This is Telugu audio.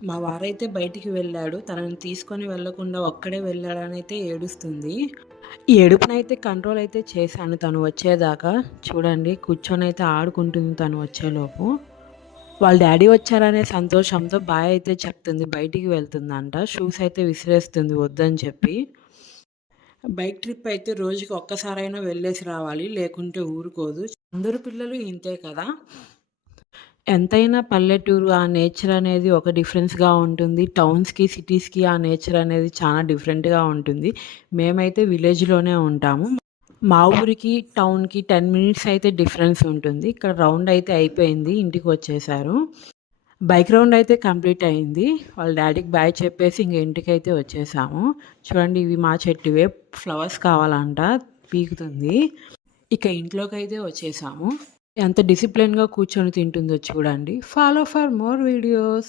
మా వారైతే బయటికి వెళ్ళాడు. తనని తీసుకొని వెళ్ళకుండా ఒక్కడే వెళ్ళాడనైతే ఏడుస్తుంది. ఈ ఏడుపునైతే కంట్రోల్ అయితే చేశాను తను వచ్చేదాకా. చూడండి కూర్చొనైతే ఆడుకుంటుంది తను వచ్చేలోపు. వాళ్ళ డ్యాడీ వచ్చారనే సంతోషంతో బాయ్ అయితే చెప్తుంది. బయటికి వెళ్తుందంట. షూస్ అయితే విసిరేస్తుంది వద్దని చెప్పి. బైక్ ట్రిప్ అయితే రోజుకి ఒక్కసారైనా వెళ్ళేసి రావాలి. లేకుంటే ఊరుకోదు. అందరు పిల్లలు ఇంతే కదా! ఎంతైనా పల్లెటూరు ఆ నేచర్ అనేది ఒక డిఫరెన్స్‌గా ఉంటుంది. టౌన్స్‌కి, సిటీస్‌కి ఆ నేచర్ అనేది చాలా డిఫరెంట్‌గా ఉంటుంది. మేమైతే విలేజ్‌లోనే ఉంటాము. మా ఊరికి, టౌన్‌కి 10 మినిట్స్ అయితే డిఫరెన్స్ ఉంటుంది. ఇక్కడ రౌండ్ అయితే అయిపోయింది. ఇంటికొచ్చేసారు. బైక్ రౌండ్ అయితే కంప్లీట్ అయింది. వాళ్ళ డ్యాడీకి బాయ్ చెప్పేసి ఇంక ఇంటికైతే వచ్చేసాము. చూడండి ఇవి మా చెట్టువే. ఫ్లవర్స్ కావాలంట పీకుతుంది. ఇక ఇంట్లోకైతే వచ్చేసాము. ఎంత డిసిప్లిన్‌గా కూర్చొని తింటుందో చూడండి. Follow for more videos.